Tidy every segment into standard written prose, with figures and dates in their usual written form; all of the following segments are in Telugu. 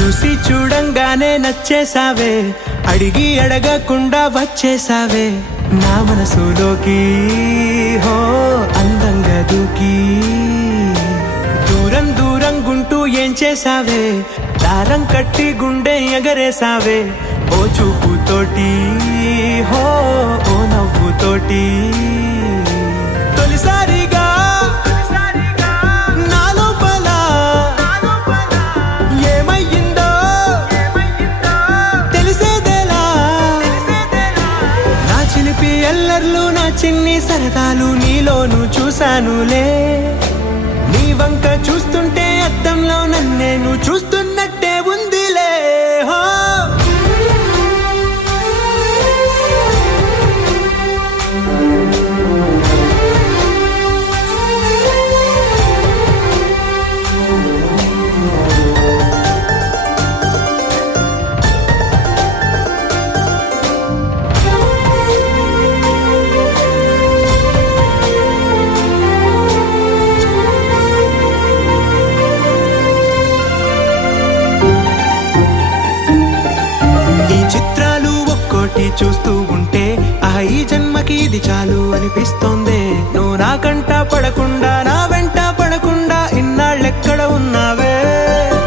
చూసి చూడంగానే నచ్చేసావే, అడిగి అడగకుండా వచ్చేసావే నా మనసులోకి. హో అందంగా దూకి దూరం దూరం గుంటూ ఏం చేసావే, దారం కట్టి గుండె ఎగరేసావే ఓ చూపుతోటి. హో ఓ నవ్వుతోటి తొలిసారిగా నా లోపల ఏమయ్యిందో తెలిసేదేలా. నా చిలిపి ఎల్లర్లు నా చిన్ని సరదాలు నీలోను చూశానులే. నీ వంక చూస్తుంటే అద్దంలో నన్నేను చూస్తున్నట్టే ఉందిలే. హో చూస్తూ ఉంటే ఈ జన్మకి ఇది చాలు అనిపిస్తోంది. నువ్వు నా కంట పడకుండా నా వెంట పడకుండా ఇన్నాళ్ళెక్కడ ఉన్నావే.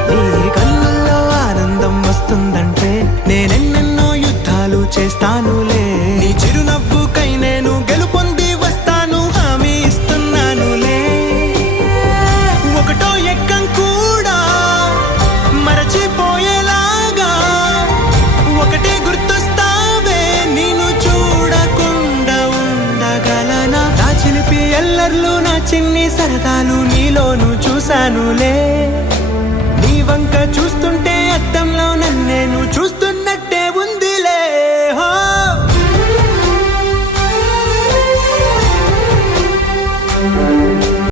నీ కళ్ళల్లో ఆనందం వస్తుందంటే నేనెన్నెన్నో యుద్ధాలు చేస్తానులే. నీ చిరునవ్వుకై నేను గెలుపొంది వస్తాను హామీ ఇస్తున్నానులే. ఒకటో ఎక్కం కూడా మరచిపోయేలాగా ఒకటే గుర్తు ఎల్లర్లు నా చిన్ని సరదాలు నీలోను చూశానులే. నీ వంక చూస్తూ